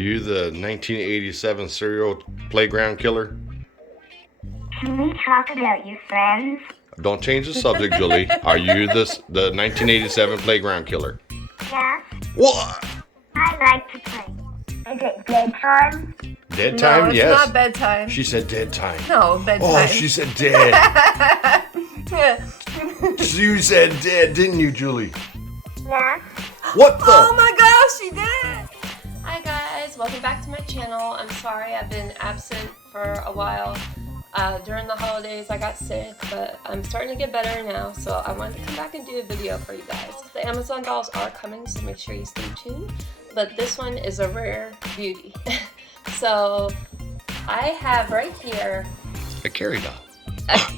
you the 1987 serial playground killer? Can we talk about your friends? Don't change the subject, Julie. Are you the 1987 playground killer? Yeah. What? I like to play. Is it bedtime? Dead time? No, it's Yes. not bedtime. She said dead time. No, bedtime. Oh, she said dead. You said dead, didn't you, Julie? Yeah. What the? Oh my gosh, she did! Hi guys, welcome back to my channel. I'm sorry I've been absent for a while. During the holidays I got sick, but I'm starting to get better now, so I wanted to come back and do a video for you guys. The Amazon dolls are coming, so make sure you stay tuned. But this one is a rare beauty. So I have right here A Carrie doll.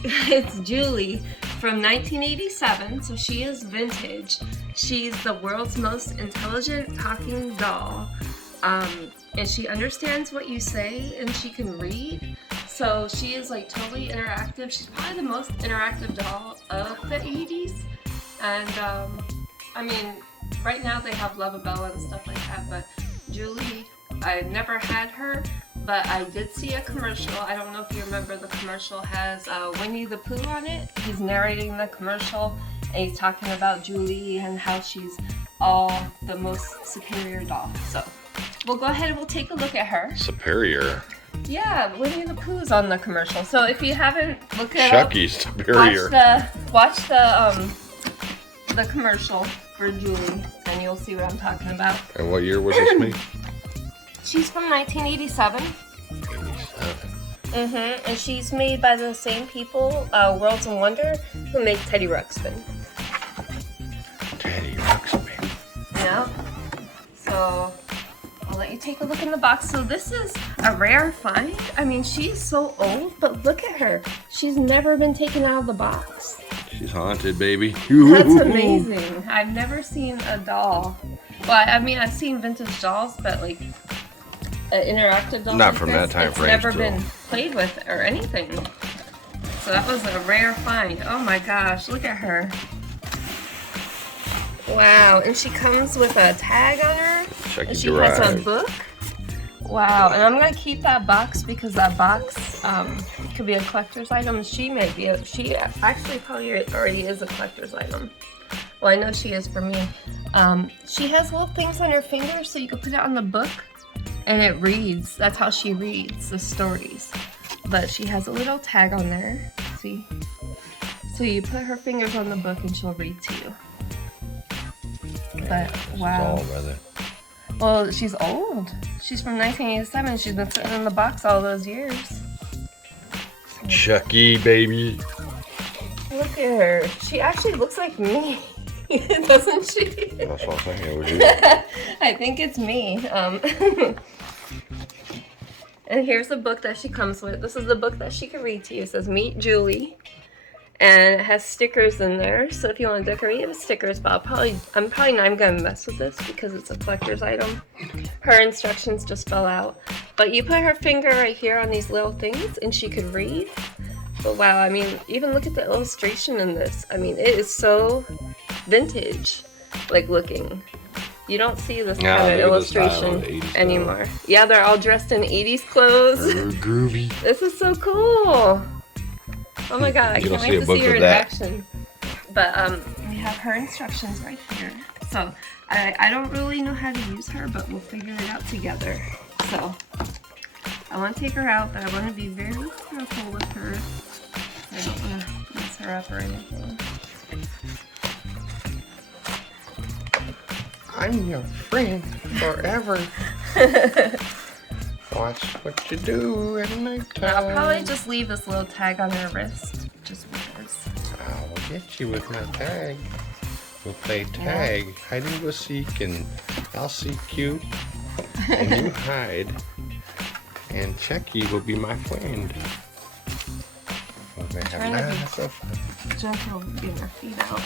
it's Julie from 1987, so she is vintage. She's the world's most intelligent talking doll. And she understands what you say and she can read. So she is like totally interactive. She's probably the most interactive doll of the 80s. And I mean, right now they have Lovabella and stuff like that, but Julie, I never had her, but I did see a commercial. I don't know if you remember, the commercial has Winnie the Pooh on it. He's narrating the commercial and he's talking about Julie and how she's the most superior doll. So we'll go ahead and we'll take a look at her. Superior. Yeah, Winnie the Pooh's on the commercial. So if you haven't looked it Chucky's up, superior. watch the commercial for Julie and you'll see what I'm talking about. And what year was this made? She's from 1987. 87. And she's made by the same people, Worlds and Wonder, who make Teddy Ruxpin. Teddy Ruxpin. Yeah. So I'll let you take a look in the box. So this is a rare find. I mean, she's so old, but look at her. She's never been taken out of the box. She's haunted, baby. That's amazing. I've never seen a doll. Well, I mean, I've seen vintage dolls, but like an interactive doll. Not like from this, that time it's frame. never Still. been played with or anything. So that was a rare find. Oh my gosh, look at her. Wow, and she comes with a tag on her. Chucky And she has a derived. book. Wow, and I'm gonna keep that box because that box could be a collector's item. She may be. She actually probably already is a collector's item. Well, I know she is for me. She has little things on her fingers, so you can put it on the book, and it reads. That's how she reads the stories. But she has a little tag on there. See? So you put her fingers on the book, and she'll read to you. But wow. Doll, rather. Well, she's old. She's from 1987. She's been sitting in the box all those years. Chucky, baby. Look at her. She actually looks like me. Doesn't she? That's what I'm saying. Would you? I think it's me. And here's the book that she comes with. This is the book that she can read to you. It says Meet Julie. And it has stickers in there. So if you want to decorate it with stickers, but I'm probably not even going to mess with this because it's a collector's item. Her instructions just fell out. But you put her finger right here on these little things and she could read. But wow, I mean, even look at the illustration in this. I mean, it is so vintage, like looking. You don't see this kind of illustration anymore. Yeah, they're all dressed in 80s clothes. Groovy. This is so cool. Oh my god, I can't wait to see your reaction. But we have her instructions right here. So I don't really know how to use her, but we'll figure it out together. So I want to take her out, but I want to be very careful with her. I don't want to mess her up or anything. I'm your friend forever. Watch what you do at nighttime. I'll probably just leave this little tag on her wrist, just because. I'll get you with my tag. We'll play tag, hide and go seek, and I'll seek you, and you hide. And Chucky will be my friend. We're gonna have lots of fun. Gentle getting her feet out.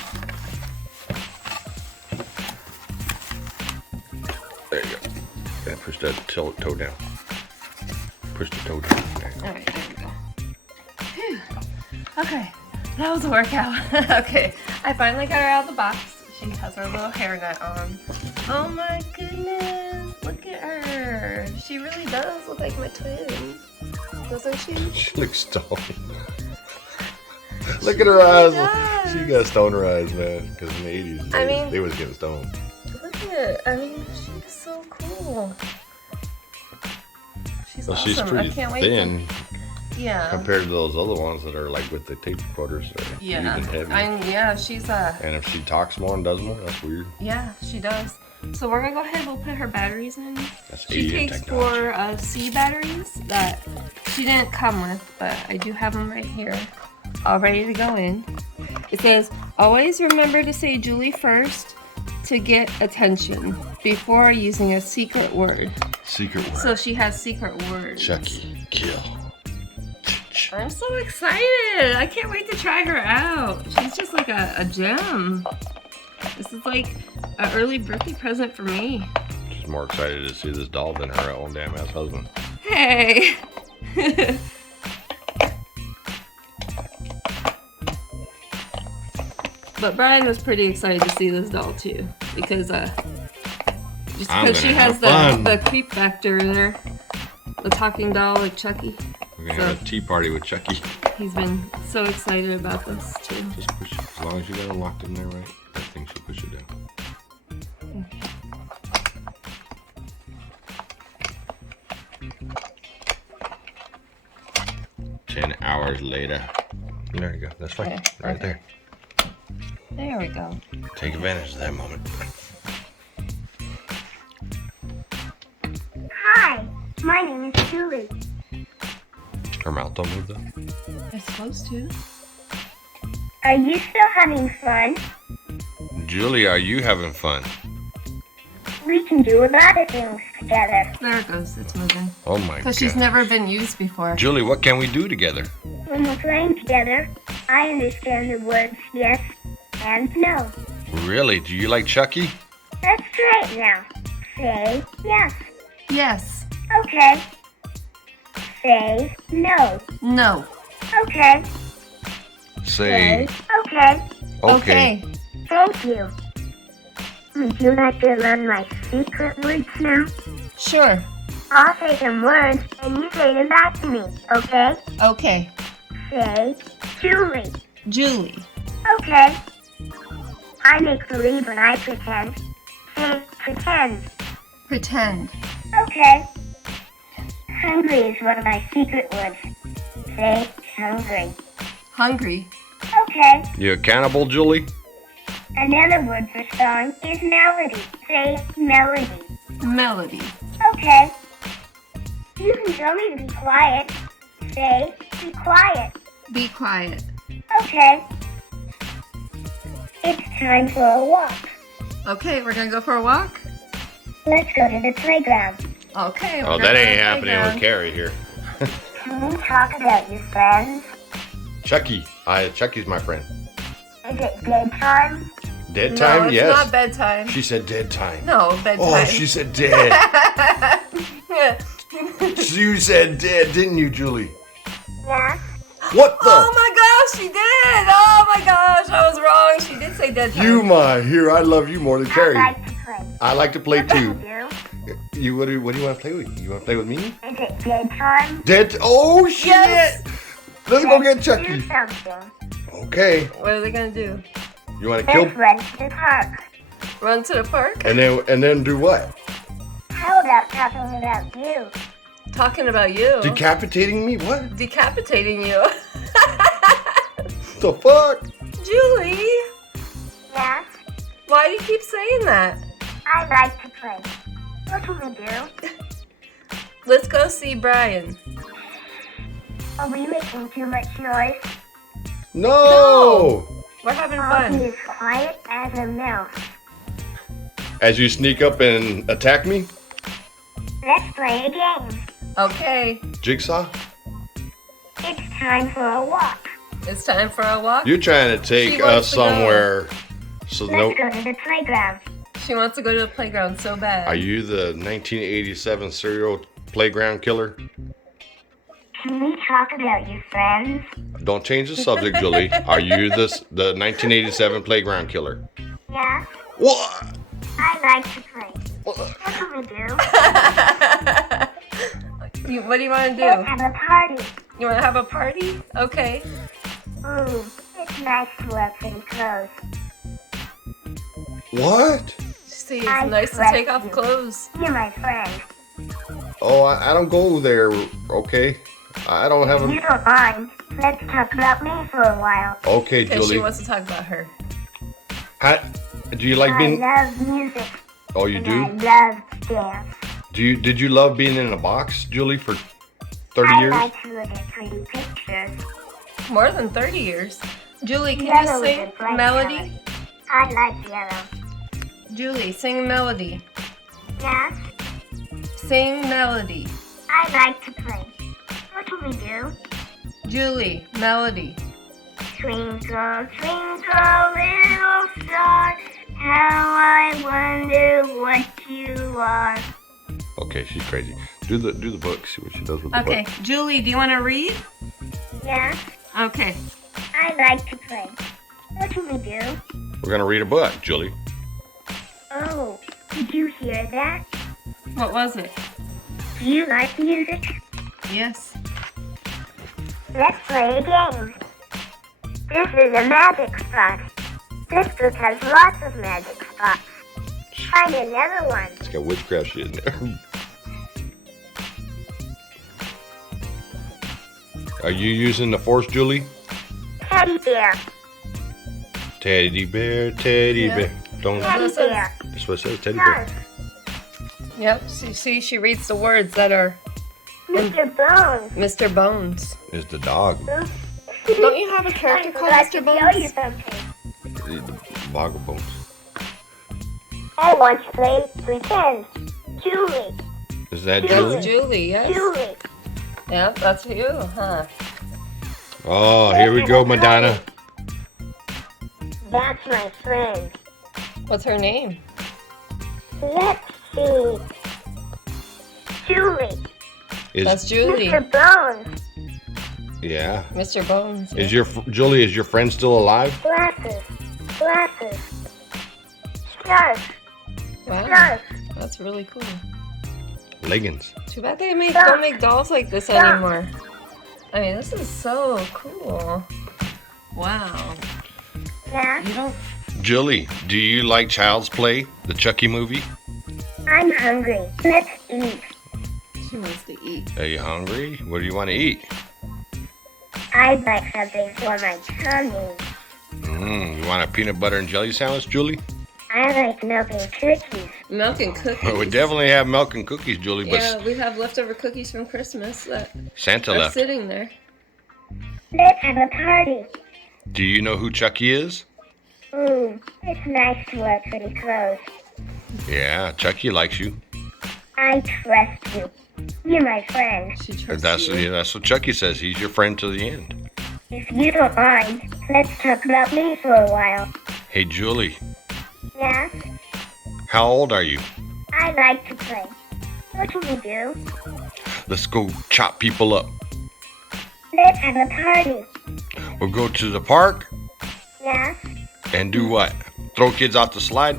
There you go. Yeah, push that toe down. Push the toe down. Alright, there we go. Whew. Okay, that was a workout. Okay, I finally got her out of the box. She has her little hairnet on. Oh my goodness, look at at her. She really does look like my twin. Doesn't she? She looks stoned. Look at her eyes. does. She got stoner eyes, man. Because in the 80s, I mean- they was getting stoned. Look at it. I mean, she's so cool. She's Well, awesome. she's pretty I can't wait thin Yeah. compared to those other ones that are like with the tape recorders. Yeah. Even heavy. Yeah, she's And if she talks more and does more, that's weird. yeah, she does. So we're gonna go ahead and we'll put her batteries in. That's She alien takes technology. 4 C batteries that she didn't come with, but I do have them right here, all ready to go in. It says, always remember to say Julie first to get attention before using a secret word. Secret word. So she has secret words. Chucky, kill. I'm so excited. I can't wait to try her out. She's just like a gem. This is like an early birthday present for me. She's more excited to see this doll than her own damn ass husband. Hey. But Brian was pretty excited to see this doll too, because just I'm because she gonna has have fun. the creep factor there, the talking doll like Chucky. We're gonna have a tea party with Chucky. He's been so excited about this too. Just push it. As long as you got it locked in there, right? I think she'll push it down. 10 hours later. There you go. That's fine. Okay, Right okay. there. There we go. Take advantage of that moment. Hi, my name is Julie. Her mouth don't move though. It's supposed to. Are you still having fun? Julie, are you having fun? We can do a lot of things together. There it goes. It's moving. Oh my god. Because she's never been used before. Julie, what can we do together? When we're playing together, I understand the words yes and no. Really? Do you like Chucky? Let's try it now. Say yes. Yes. Okay. Say no. No. Okay. Say, okay. okay. Thank you. Would you like to learn my secret words now? Sure. I'll say some words and you say them back to me, okay? Okay. Say Julie. Julie. Okay. I make believe when I pretend. Say pretend. Pretend. Okay. Hungry is one of my secret words. Say hungry. Hungry. Okay. You a cannibal, Julie? Another word for song is melody. Say melody. Melody. Okay. You can tell me to be quiet. Say be quiet. Be quiet. Okay. It's time for a walk. Okay, we're gonna go for a walk? Let's go to the playground. Okay. Oh, that ain't happening with Carrie here. Can we talk about your friends? Chucky. Chucky's my friend. Is it bedtime? Dead No, time? it's Yes. not bedtime. She said dead time. No, bedtime. Oh, she said dead. You said dead, didn't you, Julie? Yeah. What the? Oh my gosh, she did! Oh my gosh, I was wrong. She did say dead time. You, my here, I love you more than I Carrie. like to play. I like to play What do you too. do? What do you want to play with? You want to play with me? Is it bedtime? Dead? Oh shit! Yes. Let's go get Do Chucky. something. Okay. What are they gonna do? You want to kill? Let's run to the park. Run to the park? And then do what? How about talking about you? Talking about you. Decapitating me? What? Decapitating you. The fuck? Julie, Yeah. why do you keep saying that? I like to play. What can we do? Let's go see Brian. Are we making too much noise? No! We're having I'll be fun. as quiet as a mouse. As you sneak up and attack me? Let's play a game. Okay, Jigsaw? It's time for a walk. it's time for a walk. You're trying to take She wants us to go. somewhere. So no. Let's go to the playground. She wants to go to the playground so bad. Are you the 1987 serial playground killer? Can we talk about your friends? Don't change the subject, Julie. Are you the 1987 playground killer? Yeah. What? I like to play. What can we do? What do you want to Let's do? have a party. You want to have a party? Okay. Ooh, it's nice to wear pretty clothes. What? See, it's I nice to trust take off you. clothes. You're my friend. Oh, I don't go there, okay? I don't have If you a... don't mind, let's talk about me for a while. Okay, Because she Julie. wants to talk about her. How, do you like I being... love music. Oh, you and do? I love dance. Did you love being in a box, Julie, for 30 I years? like to look at pretty pictures. More than 30 years. Julie, can Yellow you is sing a bright melody? color. I like yellow. Julie, sing melody. Yes, Sing melody. I like to play. What can we do? Julie, melody. Twinkle, twinkle, little star, how I wonder what you are. Okay, she's crazy. Do the book. See what she does with the Okay, book. Julie, do you want to read? Yes, Okay. I like to play. What can we do? We're gonna read a book, Julie. Oh, did you hear that? What was it? Do you like music? Yes. Let's play a game. This is a magic spot. This book has lots of magic spots. Find another one. It's got witchcraft shit in there. Are you using the force, Julie? Teddy bear. Teddy bear, teddy Yeah. bear. Don't. Teddy This is- bear. That's what it says, teddy bear. Nurse. Yep. See, she reads the words that are Mr. Bones. Mr. Bones. Is the dog. Don't you have a character I called forgot Mr. to tell you Bones? something. The vagabonds. I want to play pretend. Julie. Is that Julie. Julie? That's Julie, yes. Julie. Yep, that's you, huh? Oh, here we go, Madonna. That's my friend. What's her name? Let's see. Julie. That's Is Julie. Mr. Bones. yeah? Mr. Bones. Is your Julie? Is your friend still alive? Glasses. Glasses. Scarf. Wow, Scarf. that's really cool. Leggings. Too bad they don't make dolls like this anymore. I mean, this is so cool. Wow. Yeah, You don't... Julie, do you like Child's Play, the Chucky movie? I'm hungry. Let's eat. She wants to eat. Are you hungry? What do you want to eat? I'd like something for my tummy. You want a peanut butter and jelly sandwich, Julie? I like milk and cookies. Milk and cookies. Well, we definitely have milk and cookies, Julie, but Yeah, we have leftover cookies from Christmas that Santa are left. sitting there. Let's have a party. Do you know who Chucky is? Ooh, it's nice to wear pretty clothes. Yeah, Chucky likes you. I trust you. You're my friend. She trusts That's you. that's what Chucky says. He's your friend to the end. If you don't mind, let's talk about me for a while. Hey, Julie, Yeah, how old are you? I like to play. What can we do? Let's go chop people up. Let's have a party. We'll go to the park Yeah, and do what? Throw kids off the slide?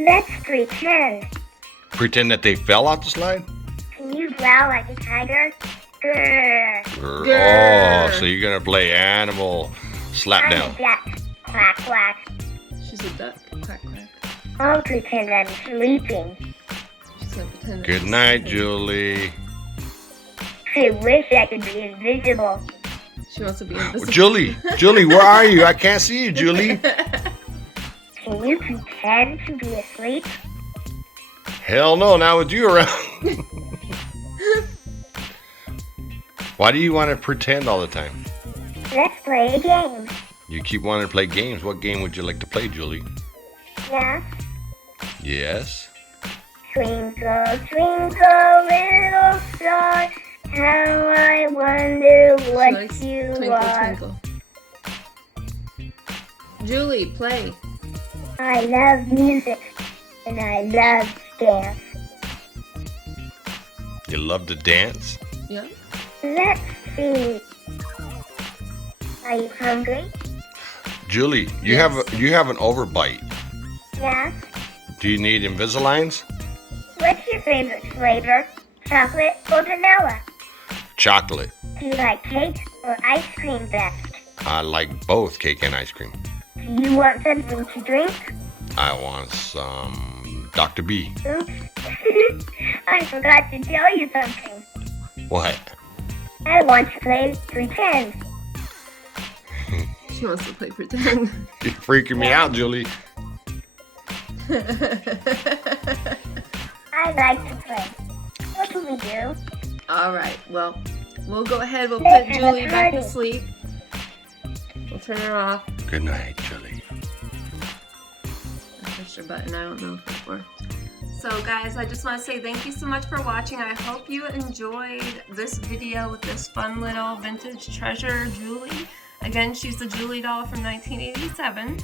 let's pretend. Pretend that they fell off the slide? Can you growl like a tiger? Grrr. Oh, so you're gonna play animal slap I'm down. a duck. Quack, quack. She's a duck. Quack, quack. I'll pretend I'm sleeping. She's gonna pretend that Good she's night, sleeping. Julie. I wish I could be invisible. She wants to be invisible. Julie, where are you? I can't see you, Julie. Can you pretend to be asleep? Hell no, not with you around. Why do you want to pretend all the time? Let's play a game. You keep wanting to play games. What game would you like to play, Julie? Yeah. Yes. Twinkle, twinkle, little star, how I wonder She what likes you twinkle, are. twinkle. Julie, play. I love music, and I love dance. You love to dance? Yeah. Let's see. Are you hungry? Julie, you have an overbite. Yeah. Do you need Invisaligns? What's your favorite flavor? Chocolate or vanilla? Chocolate. Do you like cake or ice cream best? I like both cake and ice cream. Do you want something to drink? I want some Dr. B. Oops. I forgot to tell you something. What? I want to play pretend. She wants to play pretend. You're freaking me out, Julie. I like to play. What can we do? All right, well, we'll go ahead. We'll put Julie back to sleep. We'll turn her off. Good night, Julie. I pushed her button. I don't know if it worked. So guys, I just want to say thank you so much for watching. I hope you enjoyed this video with this fun little vintage treasure, Julie. Again, she's the Julie doll from 1987.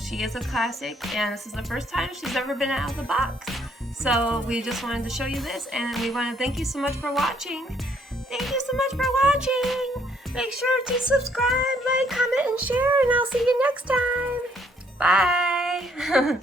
She is a classic, and this is the first time she's ever been out of the box. So we just wanted to show you this, and we want to thank you so much for watching. Thank you so much for watching. Make sure to subscribe, like, comment, and share, and I'll see you next time. Bye.